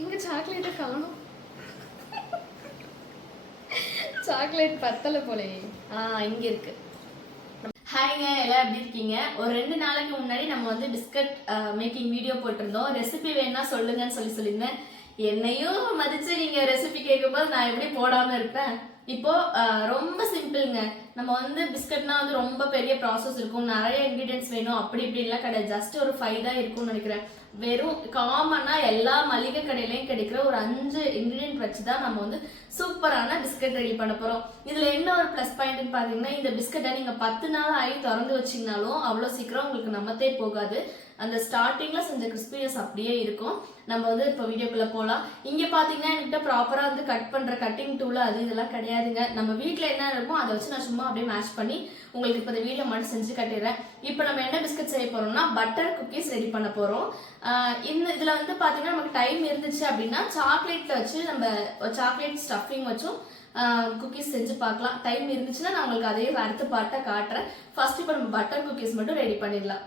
எங்க சாக்லேட்டை காணும். சாக்லேட் பத்தலை போலயே. இங்க இருக்கு. ஹாய்ங்க, எல்லாம் எப்படி இருக்கீங்க? ஒரு 2 நாளைக்கு முன்னாடி நம்ம வந்து பிஸ்கட் மேக்கிங் வீடியோ போட்டிருந்தோம். ரெசிபி வேணா சொல்லுங்கன்னு சொல்லியிருந்தேன். என்னையும் மதிச்சு நீங்க ரெசிபி கேட்கும்போது நான் எப்படி போடாம இருப்பேன். இப்போ ரொம்ப சிம்பிள்ங்க. நம்ம வந்து பிஸ்கட்னா வந்து ரொம்ப பெரிய ப்ராசஸ் இருக்கும், நிறைய இன்கிரீடியன்ஸ் வேணும், அப்படி இப்படின்லாம் கிடையாது. ஜஸ்ட் ஒரு 5 தான் இருக்கும்னு நினைக்கிறேன். வெறும் காமனா எல்லா மளிகை கடையிலையும் கிடைக்கிற ஒரு 5 இன்கிரீடியன்ட் வச்சு தான் நம்ம வந்து சூப்பரான பிஸ்கட் ரெடி பண்ண போறோம். இதுல என்ன ஒரு பிளஸ் பாயிண்ட்னு பாத்தீங்கன்னா, இந்த பிஸ்கட்டை நீங்க 10 நாள் ஆகி திறந்து வச்சீங்கனாலும் அவ்வளவு சீக்கிரம் உங்களுக்கு நம்மத்தே போகாது. அந்த ஸ்டார்டிங்ல செஞ்ச கிறிஸ்பினஸ் அப்படியே இருக்கும். நம்ம வந்து இப்போ வீடியோக்குள்ள போகலாம். இங்க பாத்தீங்கன்னா என்கிட்ட ப்ராப்பரா வந்து கட் பண்ற கட்டிங் டூல் அது இதெல்லாம் கிடையாதுங்க. நம்ம வீட்டுல என்ன இருக்கும் அதை வச்சு நான் சும்மா அப்படியே மேஷ் பண்ணி உங்களுக்கு இப்போ இந்த வீடியோ மட்டும் செஞ்சு கட்டிடுறேன். இப்போ நம்ம என்ன பிஸ்கட் செய்ய போறோம்னா பட்டர் குக்கீஸ் ரெடி பண்ண போறோம். இதுல வந்து பாத்தீங்கன்னா நமக்கு டைம் இருந்துச்சு அப்படின்னா சாக்லேட்ல வச்சு நம்ம சாக்லேட் ஸ்டஃபிங் வச்சும் குக்கீஸ் செஞ்சு பார்க்கலாம். டைம் இருந்துச்சுன்னா நான் உங்களுக்கு அதே அடுத்த பார்ட்டை காட்டுறேன். ஃபர்ஸ்ட் இப்போ நம்ம பட்டர் குக்கீஸ் மட்டும் ரெடி பண்ணிடலாம்.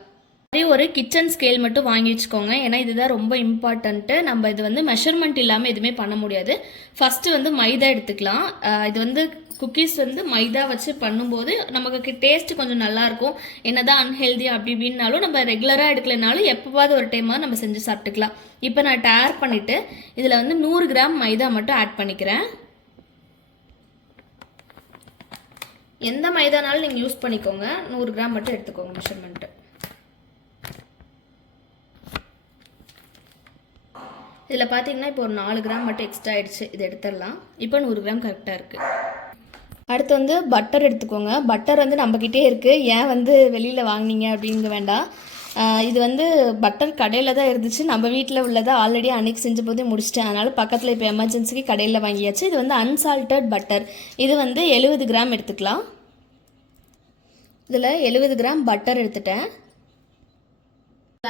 ஒரு கிச்சன் ஸ்கேல் மட்டும் வாங்கி வச்சுக்கோங்க, ஏன்னா இதுதான் ரொம்ப இம்பார்ட்டன்ட்டு. நம்ம இது வந்து மெஷர்மெண்ட் இல்லாமல் எதுவுமே பண்ண முடியாது. ஃபர்ஸ்ட் வந்து மைதா எடுத்துக்கலாம். இது வந்து குக்கீஸ் வந்து மைதா வச்சு பண்ணும்போது நமக்கு டேஸ்ட் கொஞ்சம் நல்லா இருக்கும். என்னதான் அன்ஹெல்தி அப்படி இப்படின்னாலும் நம்ம ரெகுலராக எடுக்கலனாலும் எப்போவாவது ஒரு டைமாக நம்ம செஞ்சு சாப்பிட்டுக்கலாம். இப்போ நான் டேர் பண்ணிட்டு இதில் வந்து 100 கிராம் மைதா மட்டும் ஆட் பண்ணிக்கிறேன். எந்த மைதானாலும் நீங்கள் யூஸ் பண்ணிக்கோங்க, 100 கிராம் மட்டும் எடுத்துக்கோங்க மெஷர்மெண்ட்டு. இதில் பார்த்தீங்கன்னா இப்போ ஒரு 4 கிராம் மட்டும் எக்ஸ்ட்ரா ஆயிடுச்சு, இது எடுத்துடலாம். இப்போ 100 கிராம் கரெக்டாக இருக்குது. அடுத்து வந்து பட்டர் எடுத்துக்கோங்க. பட்டர் வந்து நம்மக்கிட்டே இருக்குது, ஏன் வந்து வெளியில் வாங்கினீங்க அப்படிங்க வேண்டாம். இது வந்து பட்டர் கடையில் தான் இருந்துச்சு, நம்ம வீட்டில் உள்ளதை ஆல்ரெடி அன்றைக்கி செஞ்ச போதே முடிச்சிட்டேன். அதனால் பக்கத்தில் இப்போ எமர்ஜென்சிக்கு கடையில் வாங்கியாச்சு. இது வந்து அன்சால்டட் பட்டர். இது வந்து 70 கிராம் எடுத்துக்கலாம். இதில் 70 கிராம் பட்டர் எடுத்துட்டேன்.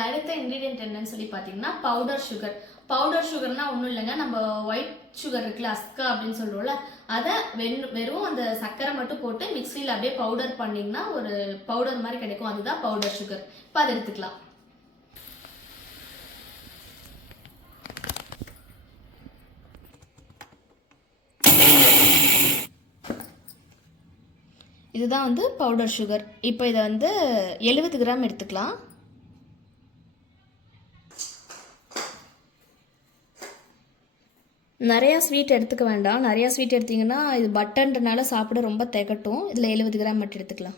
அடுத்த இன்கிரீடியன்ட் என்னன்னு சொல்லி பார்த்தீங்கன்னா பவுடர் சுகர். பவுடர் சுகர்னா ஒன்றும் இல்லைங்க, நம்ம ஒயிட் சுகர் இருக்குல்ல, அஸ்கா அப்படின்னு சொல்கிறோம்ல, அதை வெறும் அந்த சர்க்கரை மட்டும் போட்டு மிக்சியில் அப்படியே பவுடர் பண்ணிங்கன்னா ஒரு பவுடர் மாதிரி கிடைக்கும், அதுதான் பவுடர் சுகர். இப்போ அதை எடுத்துக்கலாம். இதுதான் வந்து பவுடர் சுகர். இப்போ இதை வந்து 70 கிராம் எடுத்துக்கலாம். நிறையா ஸ்வீட் எடுத்துக்க வேண்டாம். நிறையா ஸ்வீட் எடுத்திங்கன்னா இது பட்டர்ன்றனால சாப்பிட ரொம்ப திகட்டும். இதில் 70 கிராம் மட்டும் எடுத்துக்கலாம்.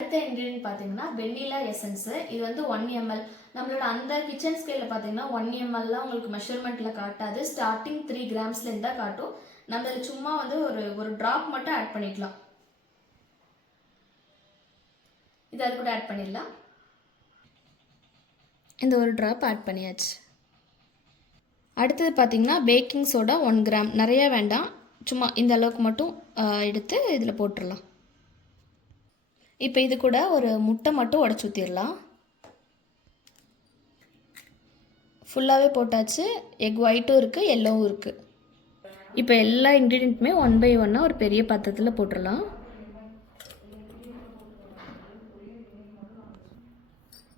அடுத்த இன்கிரீடியன்ட் பார்த்தீங்கன்னா வெண்ணிலா எசன்ஸு. இது வந்து 1 ml. நம்மளோட அந்த கிச்சன் ஸ்கேலில் பார்த்தீங்கன்னா 1 mlலாம் உங்களுக்கு மெஷர்மெண்ட்டில் காட்டாது. ஸ்டார்டிங் 3 கிராம்ஸ்லேருந்து தான் காட்டும். நம்ம இதில் சும்மா வந்து ஒரு ட்ராப் மட்டும் ஆட் பண்ணிக்கலாம். இது அது கூட ஆட் பண்ணிடலாம். இந்த ஒரு ட்ராப் ஆட் பண்ணியாச்சு. அடுத்தது பார்த்தீங்கன்னா பேக்கிங் சோடா 1 கிராம். நிறைய வேண்டாம், சும்மா இந்த அளவுக்கு மட்டும் எடுத்து இதில் போட்டுடலாம். இப்போ இது கூட ஒரு முட்டை மட்டும் உடச்சி ஊற்றிடலாம். ஃபுல்லாகவே போட்டாச்சு. எக் ஒயிட்டும் இருக்குது, எல்லோவும் இருக்குது. இப்போ எல்லா இன்க்ரீடியண்ட்டுமே 1 by 1 ஒரு பெரிய பாத்திரத்தில் போட்டுடலாம்.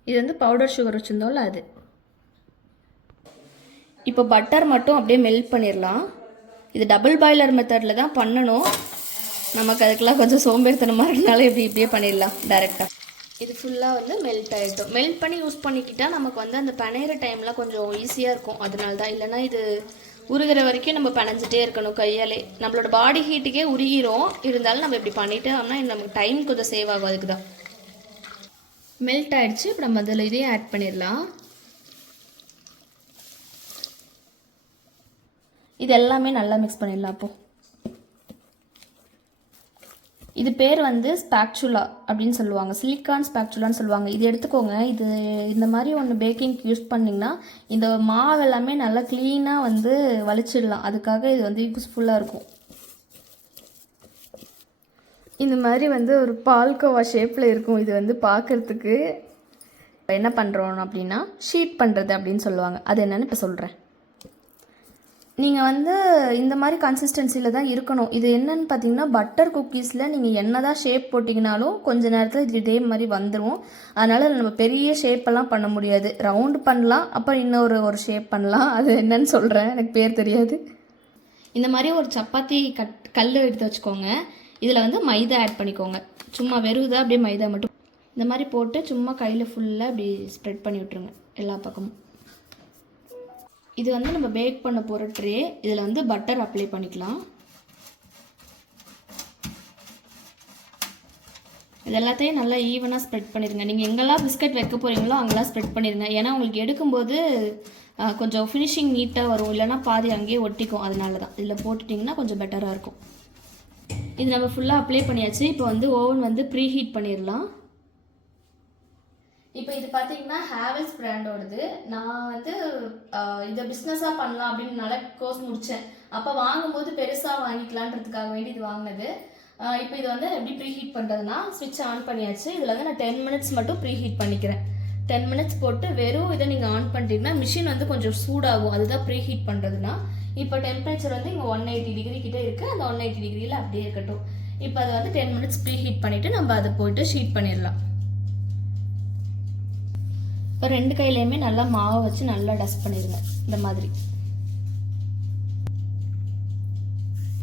இது வந்து பவுடர் சுகர் வச்சுருந்தோம்ல அது. இப்போ பட்டர் மட்டும் அப்படியே மெல்ட் பண்ணிடலாம். இது டபுள் பாய்லர் மெத்தடில் தான் பண்ணணும். நமக்கு அதுக்கெல்லாம் கொஞ்சம் சோம்பேறித்தனமாக இருக்கனால இப்படியே பண்ணிடலாம் டைரெக்டாக. இது ஃபுல்லாக வந்து மெல்ட் ஆகிட்டோம். மெல்ட் பண்ணி யூஸ் பண்ணிக்கிட்டால் நமக்கு வந்து அந்த பிணையிற டைம்லாம் கொஞ்சம் ஈஸியாக இருக்கும். அதனால தான். இல்லைனா இது உருகிற வரைக்கும் நம்ம பிணைஞ்சிட்டே இருக்கணும் கையாலே. நம்மளோட பாடி ஹீட்டுக்கே உருகிரும். இருந்தாலும் நம்ம இப்படி பண்ணிட்டோம்னா நமக்கு டைம் கொஞ்சம் சேவ் ஆகும். அதுக்கு தான். மெல்ட் ஆகிடுச்சு. இப்போ நம்ம அதில் இதையும் ஆட் பண்ணிடலாம். இது எல்லாமே நல்லா மிக்ஸ் பண்ணிடலாம். அப்போது இது பேர் வந்து ஸ்பாக்சுலா அப்படின்னு சொல்லுவாங்க, சிலிக்கான் ஸ்பாக்சுலான்னு சொல்லுவாங்க. இது எடுத்துக்கோங்க. இது இந்த மாதிரி ஒன்று பேக்கிங்க்கு யூஸ் பண்ணிங்கன்னா இந்த மாவு எல்லாமே நல்லா க்ளீனாக வந்து வலிச்சிடலாம். அதுக்காக இது வந்து யூஸ்ஃபுல்லாக இருக்கும். இந்த மாதிரி வந்து ஒரு பால்கோவா ஷேப்பில் இருக்கும். இது வந்து பார்க்குறதுக்கு என்ன பண்ணுறோம் அப்படின்னா ஷீட் பண்ணுறது அப்படின்னு சொல்லுவாங்க. அது என்னன்னு இப்போ சொல்கிறேன். நீங்கள் வந்து இந்த மாதிரி கன்சிஸ்டன்சியில் தான் இருக்கணும். இது என்னன்னு பார்த்தீங்கன்னா பட்டர் குக்கீஸில் நீங்கள் என்ன தான் ஷேப் போட்டிங்கனாலும் கொஞ்சம் நேரத்தில் இது இதே மாதிரி வந்துடும். அதனால் நம்ம பெரிய ஷேப்பெல்லாம் பண்ண முடியாது. ரவுண்டு பண்ணலாம், அப்புறம் இன்னொரு ஷேப் பண்ணலாம். அது என்னன்னு சொல்கிறேன், எனக்கு பேர் தெரியாது. இந்த மாதிரி ஒரு சப்பாத்தி கல் எடுத்து வச்சுக்கோங்க. இதில் வந்து மைதா ஆட் பண்ணிக்கோங்க. சும்மா வெறுதாக அப்படியே மைதா மட்டும் இந்த மாதிரி போட்டு சும்மா கையில் ஃபுல்லாக அப்படி ஸ்ப்ரெட் பண்ணி விட்ருங்க எல்லா பக்கமும். இது வந்து நம்ம பேக் பண்ண போகிற ட்ரே. இதில் வந்து பட்டர் அப்ளை பண்ணிக்கலாம். இது எல்லாத்தையும் நல்லா ஈவனாக ஸ்ப்ரெட் பண்ணிடுங்க. நீங்கள் எங்கெல்லாம் பிஸ்கட் வைக்க போகிறீங்களோ அங்கெல்லாம் ஸ்ப்ரெட் பண்ணிடுங்க. ஏன்னா உங்களுக்கு எடுக்கும்போது கொஞ்சம் ஃபினிஷிங் நீட்டாக வரும், இல்லைனா பாதி அங்கேயே ஒட்டிக்கும். அதனால தான் இதில் போட்டுட்டிங்கன்னா கொஞ்சம் பெட்டராக இருக்கும். இது நம்ம ஃபுல்லாக அப்ளை பண்ணியாச்சு. இப்போ வந்து ஓவன் வந்து ப்ரீ ஹீட் பண்ணிடலாம். இப்போ இது பார்த்தீங்கன்னா ஹேவல்ஸ் பிராண்டோடது. நான் வந்து இதை பிஸ்னஸாக பண்ணலாம் அப்படின்னால கோர்ஸ் முடித்தேன். அப்போ வாங்கும்போது பெருசாக வாங்கிக்கலான்றதுக்காக வேண்டி இது வாங்கினது. இப்போ இது வந்து எப்படி ப்ரீ ஹீட் பண்ணுறதுனா ஸ்விட்ச் ஆன் பண்ணியாச்சு. இதில் வந்து நான் 10 மினிட்ஸ் மட்டும் ப்ரீ ஹீட் பண்ணிக்கிறேன். 10 மினிட்ஸ் போட்டு வெறும் இதை நீங்கள் ஆன் பண்ணிட்டீங்கன்னா மிஷின் வந்து கொஞ்சம் சூடாகும். அதுதான் ப்ரீ ஹீட் பண்ணுறதுனா. இப்போ டெம்பரேச்சர் வந்து இங்கே 180 டிகிரி கிட்டே இருக்குது. அந்த 180 டிகிரியில் அப்படியே இருக்கட்டும். இப்போ அதை வந்து 10 மினிட்ஸ் ப்ரீ ஹீட் பண்ணிவிட்டு நம்ம அதை போய்ட்டு ஷீட் பண்ணிடலாம். இப்போ 2 கையிலையுமே நல்லா மாவை வச்சு நல்லா டஸ்ட் பண்ணிடுங்க. இந்த மாதிரி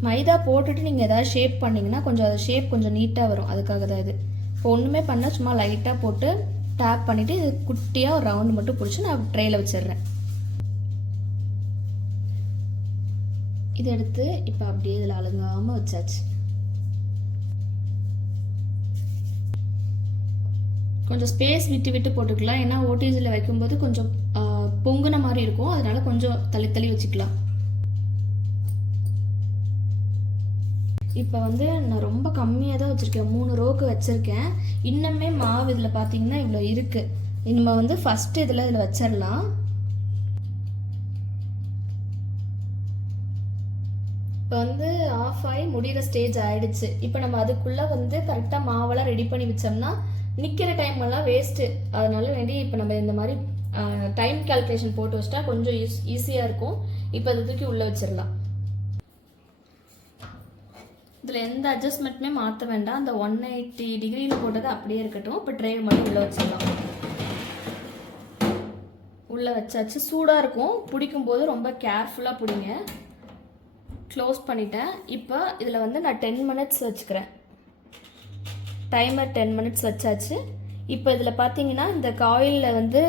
மைதா போட்டுட்டு நீங்கள் எதாவது ஷேப் பண்ணிங்கன்னா கொஞ்சம் அது ஷேப் கொஞ்சம் நீட்டாக வரும். அதுக்காக தான் இது. இப்போ ஒன்றுமே பண்ணால் சும்மா லைட்டாக போட்டு டேப் பண்ணிவிட்டு இது குட்டியாக ஒரு ரவுண்டு மட்டும் பிடிச்சி நான் ட்ரேயில் வச்சிடுறேன். இதை எடுத்து இப்போ அப்படியே இதில் அழுங்காமல் வச்சாச்சு. கொஞ்சம் ஸ்பேஸ் விட்டு விட்டு போட்டுக்கலாம். ஏன்னா ஓடிஜியில் வைக்கும்போது கொஞ்சம் பொங்குன மாதிரி இருக்கும். அதனால கொஞ்சம் தள்ளி தள்ளி வச்சுக்கலாம். இப்போ வந்து நான் ரொம்ப கம்மியாக தான் வச்சுருக்கேன். 3 ரோக்கு வச்சுருக்கேன். இன்னுமே மாவு இதில் பார்த்தீங்கன்னா இவ்வளோ இருக்குது. நம்ம வந்து ஃபஸ்ட்டு இதில் வச்சிடலாம். இப்போ வந்து ஆஃப் ஆகி முடிகிற ஸ்டேஜ் ஆகிடுச்சு. இப்போ நம்ம அதுக்குள்ளே வந்து கரெக்டாக மாவெல்லாம் ரெடி பண்ணி வச்சோம்னா நிற்கிற டைம் எல்லாம் வேஸ்ட்டு. அதனால வேண்டி இப்போ நம்ம இந்த மாதிரி டைம் கால்குலேஷன் போட்டு வச்சிட்டா கொஞ்சம் ஈஸியாக இருக்கும். இப்போ அதை தூக்கி உள்ளே வச்சிடலாம். இதில் எந்த அட்ஜஸ்ட்மெண்ட்டுமே மாற்ற வேண்டாம். அந்த 180 டிகிரியில் போட்டது அப்படியே இருக்கட்டும். இப்போ ட்ரே மட்டும் உள்ளே வச்சிடலாம். உள்ளே வச்சாச்சு. சூடாக இருக்கும். பிடிக்கும்போது ரொம்ப கேர்ஃபுல்லாக பிடிங்க. க்ளோஸ் பண்ணிட்டேன். இப்போ இதில் வந்து நான் 10 மினிட்ஸ் வச்சுக்கிறேன். டைமர் 10 மினிட்ஸ் வச்சாச்சு. இப்போ இதில் பார்த்தீங்கன்னா இந்த காயிலில் வந்து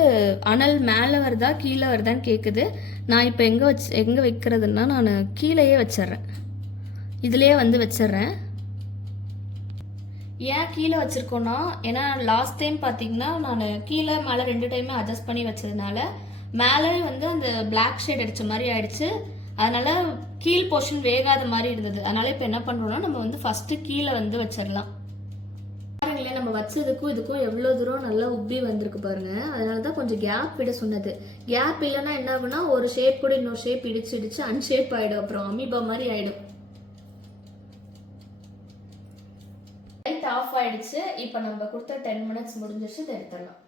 அனல் மேலே வருதா கீழே வருதான்னு கேட்குது. நான் இப்போ எங்கே வைக்கிறதுன்னா நான் கீழேயே வச்சிட்றேன். இதிலே வந்து வச்சிட்றேன். ஏன் கீழே வச்சுருக்கோன்னா, ஏன்னா லாஸ்ட் டைம் பார்த்தீங்கன்னா நான் கீழே மேலே 2 டைமே அட்ஜஸ்ட் பண்ணி வச்சதுனால மேலே வந்து அந்த பிளாக் ஷேட் அடித்த மாதிரி ஆயிடுச்சு. அதனால் கீழ் போர்ஷன் வேகாத மாதிரி இருந்தது. அதனால் இப்போ என்ன பண்ணுறோன்னா நம்ம வந்து ஃபஸ்ட்டு கீழே வந்து வச்சிடலாம். பாருங்களேன், நம்ம வச்சதுக்கும் இதுக்கும் எவ்வளோ தூரம் நல்லா உப்பி வந்திருக்கு பாருங்க. அதனால தான் கொஞ்சம் கேப் விட சொன்னது. கேப் இல்லைன்னா என்ன ஆகுனா ஒரு ஷேப் கூட இன்னொரு ஷேப் இடிச்சு அன்ஷேப் ஆகிடும். அப்புறம் அமீபா மாதிரி ஆகிடும். லைட் ஆஃப் ஆயிடுச்சு. இப்போ நம்ம கொடுத்த 10 மினிட்ஸ் முடிஞ்சிருச்சு. இதை எடுத்துடலாம்.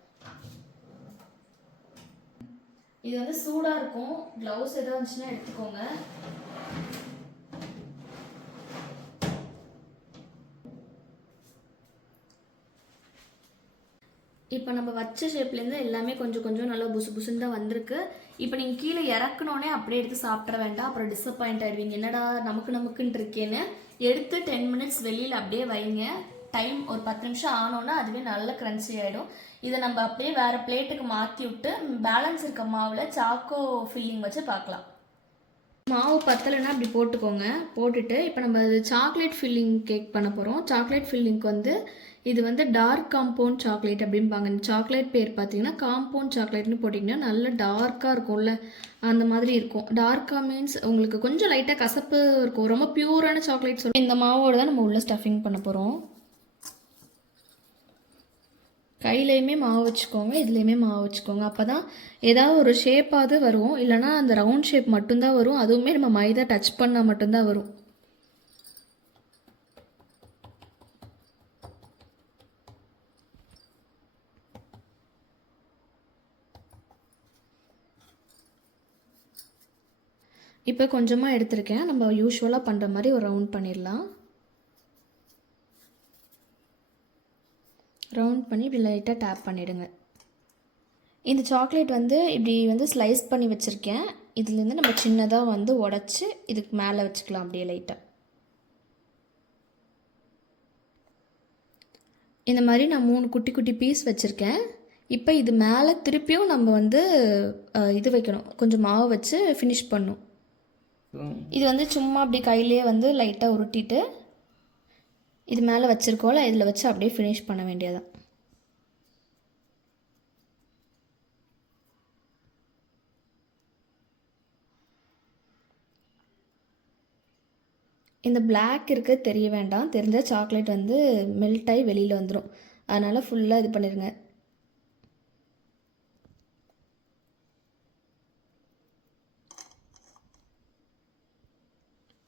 இது வந்து சூடாக இருக்கும். க்ளவுஸ் எதாவது இருந்துச்சுன்னா எடுத்துக்கோங்க. இப்போ நம்ம வச்ச ஷேப்லேருந்து எல்லாமே கொஞ்சம் கொஞ்சம் நல்லா புசுன்னு தான் வந்திருக்கு. இப்போ நீங்கள் கீழே இறக்கணுன்னே அப்படியே எடுத்து சாப்பிட்ற வேண்டாம். அப்புறம் டிசப்பாயிண்ட் ஆகிடுவீங்க. என்னடா நமக்குன்னு இருக்கேன்னு. எடுத்து 10 மினிட்ஸ் வெளியில் அப்படியே வைங்க. டைம் ஒரு 10 நிமிஷம் ஆனோன்னா அதுவே நல்ல க்ரன்ச்சி ஆகிடும். இதை நம்ம அப்படியே வேறு பிளேட்டுக்கு மாற்றி விட்டு பேலன்ஸ் இருக்க மாவில் சாக்கோ ஃபில்லிங் வச்சு பார்க்கலாம். மாவு பத்தலைன்னா அப்படி போட்டுக்கோங்க. போட்டுட்டு இப்போ நம்ம அது சாக்லேட் ஃபில்லிங் கேக் பண்ண போகிறோம். சாக்லேட் ஃபில்லிங்க்கு வந்து இது வந்து டார்க் காம்பவுண்ட் சாக்லேட் அப்படிம்பாங்க. இந்த சாக்லேட் பேர் பார்த்தீங்கன்னா காம்பவுண்ட் சாக்லேட்னு போட்டிங்கன்னா நல்ல டார்க்காக இருக்கும்ல, அந்த மாதிரி இருக்கும். டார்க்காக மீன்ஸ் உங்களுக்கு கொஞ்சம் லைட்டாக கசப்பு இருக்கும். ரொம்ப பியூரான சாக்லேட் சொல்லி இந்த மாவோட தான் நம்ம உள்ள ஸ்டஃபிங் பண்ண போகிறோம். கையிலையுமே மாவு வச்சுக்கோங்க, இதுலேயுமே மாவு வச்சுக்கோங்க. அப்போ தான் ஏதாவது ஒரு ஷேப்பாவது வரும். இல்லைனா அந்த ரவுண்ட் ஷேப் மட்டும்தான் வரும். அதுவுமே நம்ம மைதா டச் பண்ணால் மட்டும்தான் வரும். இப்போ கொஞ்சமாக எடுத்திருக்கேன். நம்ம யூஸ்வலாக பண்ணுற மாதிரி ஒரு ரவுண்ட் பண்ணிடலாம். ரவுண்ட் பண்ணி இப்படி லைட்டாக டேப் பண்ணிவிடுங்க. இந்த சாக்லேட் வந்து இப்படி வந்து ஸ்லைஸ் பண்ணி வச்சுருக்கேன். இதுலேருந்து நம்ம சின்னதாக வந்து உடச்சி இதுக்கு மேலே வச்சுக்கலாம் அப்படியே லைட்டாக. இந்த மாதிரி நான் 3 குட்டி குட்டி பீஸ் வச்சுருக்கேன். இப்போ இது மேலே திருப்பியும் நம்ம வந்து இது வைக்கணும், கொஞ்சம் மாவு வச்சு ஃபினிஷ் பண்ணணும். இது வந்து சும்மா அப்படி கையிலேயே வந்து லைட்டாக உருட்டிட்டு இது மேலே வச்சுருக்கோம்ல, இதில் வச்சு அப்படியே ஃபினிஷ் பண்ண வேண்டியதான். இந்த பிளாக் இருக்க தெரிய வேண்டாம், தெரிஞ்ச சாக்லேட் வந்து மெல்ட் ஆகி வெளியில் வந்துடும். அதனால் ஃபுல்லாக இது பண்ணிடுங்க.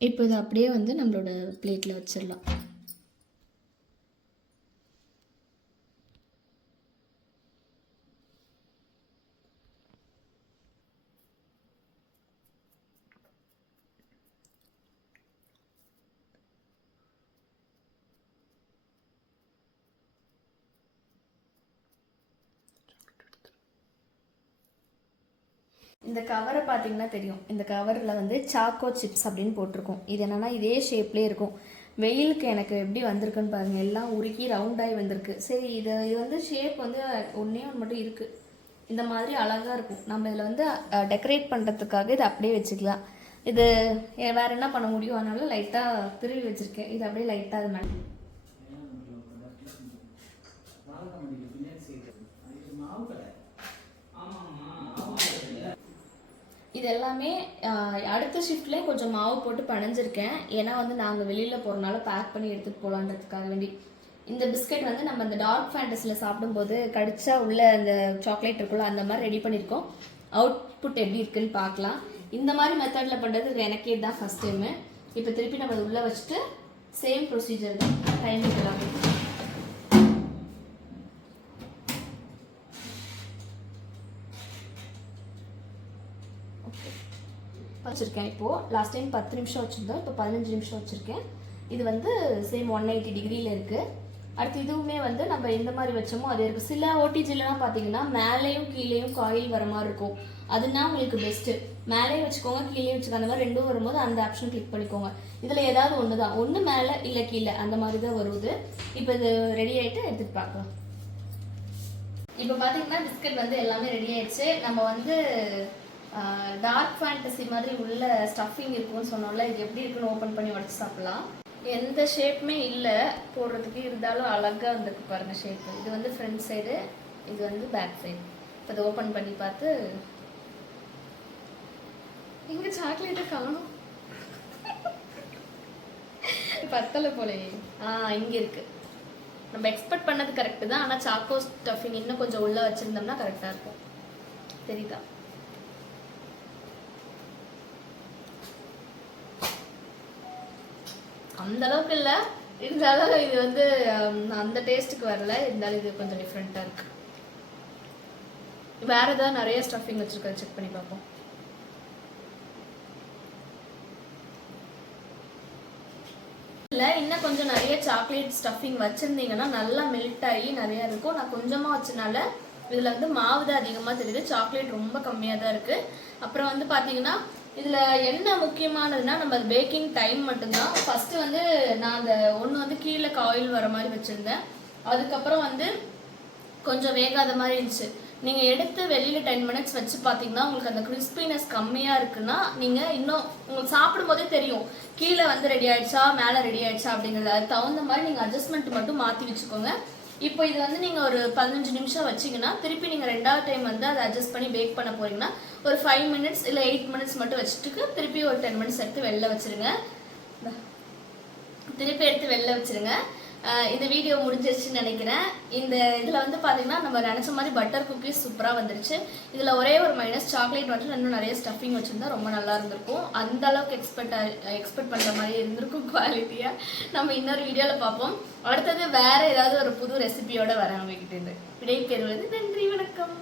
இப்போ இது அப்படியே வந்து நம்மளோட பிளேட்டில் வச்சிடலாம். இந்த கவரை பார்த்தீங்கன்னா தெரியும், இந்த கவரில் வந்து சாக்கோ சிப்ஸ் அப்படின்னு போட்டிருக்கோம். இது என்னென்னா இதே ஷேப்லேயே இருக்கும். வெயிலுக்கு எனக்கு எப்படி வந்திருக்குன்னு பாருங்கள், எல்லாம் உருக்கி ரவுண்டாகி வந்திருக்கு. சரி, இது வந்து ஷேப் வந்து ஒன்றே ஒன்று மட்டும் இருக்குது. இந்த மாதிரி அழகாக இருக்கும். நம்ம இதில் வந்து டெக்கரேட் பண்ணுறதுக்காக இதை அப்படியே வச்சுக்கலாம். இது வேறு என்ன பண்ண முடியும், அதனால லைட்டாக திருவி வச்சுருக்கேன். இது அப்படியே லைட்டாக அது மேலே இது எல்லாமே அடுத்த ஷிஃப்ட்லேயே கொஞ்சம் மாவு போட்டு பனைஞ்சிருக்கேன். ஏன்னா வந்து நாங்கள் வெளியில் போகிறனால பேக் பண்ணி எடுத்துகிட்டு போகலான்றதுக்காக வேண்டி. இந்த பிஸ்கெட் வந்து நம்ம அந்த டார்க் ஃபேண்டஸில் சாப்பிடும்போது கடிச்சா உள்ள அந்த சாக்லேட் இருக்குல்ல, அந்த மாதிரி ரெடி பண்ணியிருக்கோம். அவுட்புட் எப்படி இருக்குன்னு பார்க்கலாம். இந்த மாதிரி மெத்தடில் பண்ணுறது எனக்கே தான் ஃபஸ்ட் டைமு. இப்போ திருப்பி நம்ம அதை உள்ளே வச்சுட்டு சேம் ப்ரொசீஜர் தான், டைமிங் எல்லாமே வச்சுருக்கேன். இப்போது லாஸ்ட் டைம் 10 நிமிஷம் வச்சுருந்தோம், இப்போ 15 நிமிஷம் வச்சுருக்கேன். இது வந்து சேம் 180 டிகிரியில் இருக்குது. அடுத்து இதுவுமே வந்து நம்ம எந்த மாதிரி வச்சோமோ அதே இருக்குது. சில ஓடிஜிலாம் பார்த்தீங்கன்னா மேலேயும் கீழேயும் காயில் வர மாதிரி இருக்கும். அதுனா உங்களுக்கு பெஸ்ட்டு. மேலேயும் வச்சுக்கோங்க, கீழேயும் வச்சுக்கோங்க. அந்த மாதிரி ரெண்டும் வரும்போது அந்த ஆப்ஷன் கிளிக் பண்ணிக்கோங்க. இதில் ஏதாவது ஒன்று தான், ஒன்று மேலே இல்லை கீழே, அந்த மாதிரி தான் வருது. இப்போ இது ரெடி ஆகிட்டு எடுத்துகிட்டு பார்க்கலாம். இப்போ பார்த்தீங்கன்னா பிஸ்கட் வந்து எல்லாமே ரெடி ஆயிடுச்சு. நம்ம வந்து டார்க் ஃபேண்டசி மாதிரி உள்ள ஸ்டஃபிங் இருக்குன்னு சொன்னோம்ல, இது எப்படி இருக்குன்னு ஓப்பன் பண்ணி உடச்சி சாப்பிடலாம். எந்த ஷேப்புமே இல்லை போடுறதுக்கு, இருந்தாலும் அழகாக வந்துருக்கு பாருங்கள் ஷேப்பு. இது வந்து ஃப்ரண்ட் சைடு, இது வந்து பேக் சைடு. இப்போ இதை ஓப்பன் பண்ணி பார்த்து எங்க சாக்லேட்டை காணும், பத்தலை போலயே. இங்கே இருக்குது. நம்ம எக்ஸ்பெக்ட் பண்ணது கரெக்டு தான், ஆனால் சாக்கோ ஸ்டஃபிங் இன்னும் கொஞ்சம் உள்ளே வச்சுருந்தோம்னா கரெக்டாக இருக்கும். தெரியுதா? அந்த அளவுக்கு இல்லை, இருந்தாலும் இது வந்து அந்த டேஸ்ட்டுக்கு வரல. இருந்தாலும் இது கொஞ்சம் டிஃப்ரெண்ட்டாக இருக்குது. வேறு ஏதாவது நிறைய ஸ்டஃபிங் வச்சுருக்கேன், செக் பண்ணி பார்ப்போம். இல்லை, இன்னும் கொஞ்சம் நிறைய சாக்லேட் ஸ்டஃபிங் வச்சுருந்தீங்கன்னா நல்லா மெல்ட் ஆகி நிறையா இருக்கும். நான் கொஞ்சமாக வச்சனால இதில் வந்து மாவு தான் அதிகமாக தெரியுது, சாக்லேட் ரொம்ப கம்மியாக தான் இருக்குது. அப்புறம் வந்து பார்த்தீங்கன்னா இதில் என்ன முக்கியமானதுன்னா நம்ம அது பேக்கிங் டைம் மட்டும்தான். ஃபஸ்ட்டு வந்து நான் அந்த ஒன்று வந்து கீழே காயில் வர மாதிரி வச்சுருந்தேன். அதுக்கப்புறம் வந்து கொஞ்சம் வேகாத மாதிரி இருந்துச்சு. நீங்கள் எடுத்து வெளியில் 10 மினிட்ஸ் வச்சு பார்த்தீங்கன்னா உங்களுக்கு அந்த கிறிஸ்பினஸ் கம்மியாக இருக்குன்னா நீங்கள் இன்னும் உங்களுக்கு சாப்பிடும் போதே தெரியும் கீழே வந்து ரெடி ஆகிடுச்சா மேலே ரெடி ஆகிடுச்சா அப்படிங்கிறது. அதுக்கு தகுந்த மாதிரி நீங்கள் அட்ஜஸ்ட்மெண்ட் மட்டும் மாற்றி வச்சுக்கோங்க. இப்போ இது வந்து நீங்கள் ஒரு 15 நிமிஷம் வச்சிங்கன்னா திருப்பி நீங்கள் ரெண்டாவது டைம் வந்து அதை அட்ஜஸ்ட் பண்ணி பேக் பண்ண போகிறீங்கன்னா ஒரு 5 மினிட்ஸ் இல்லை 8 மினிட்ஸ் மட்டும் வச்சுட்டு திருப்பி ஒரு 10 மினிட்ஸ் எடுத்து வெளில வச்சுருங்க. திருப்பி எடுத்து வெளில வச்சுருங்க. இந்த வீடியோ முடிஞ்சிருச்சுன்னு நினைக்கிறேன். இந்த இதில் வந்து பார்த்தீங்கன்னா நம்ம நினச்ச மாதிரி பட்டர் குக்கீஸ் சூப்பராக வந்துருச்சு. இதில் ஒரே ஒரு மைனஸ் சாக்லேட் மட்டும் இன்னும் நிறைய ஸ்டஃபிங் வச்சுருந்தா ரொம்ப நல்லா இருந்திருக்கும். அந்த அளவுக்கு எக்ஸ்பெக்ட் பண்ணுற மாதிரி இருந்திருக்கும் குவாலிட்டியாக. நம்ம இன்னொரு வீடியோவில் பார்ப்போம். அடுத்தது வேறு ஏதாவது ஒரு புது ரெசிபியோடு வரேன் உங்ககிட்ட இருந்து. விடை பெறுவது நன்றி, வணக்கம்.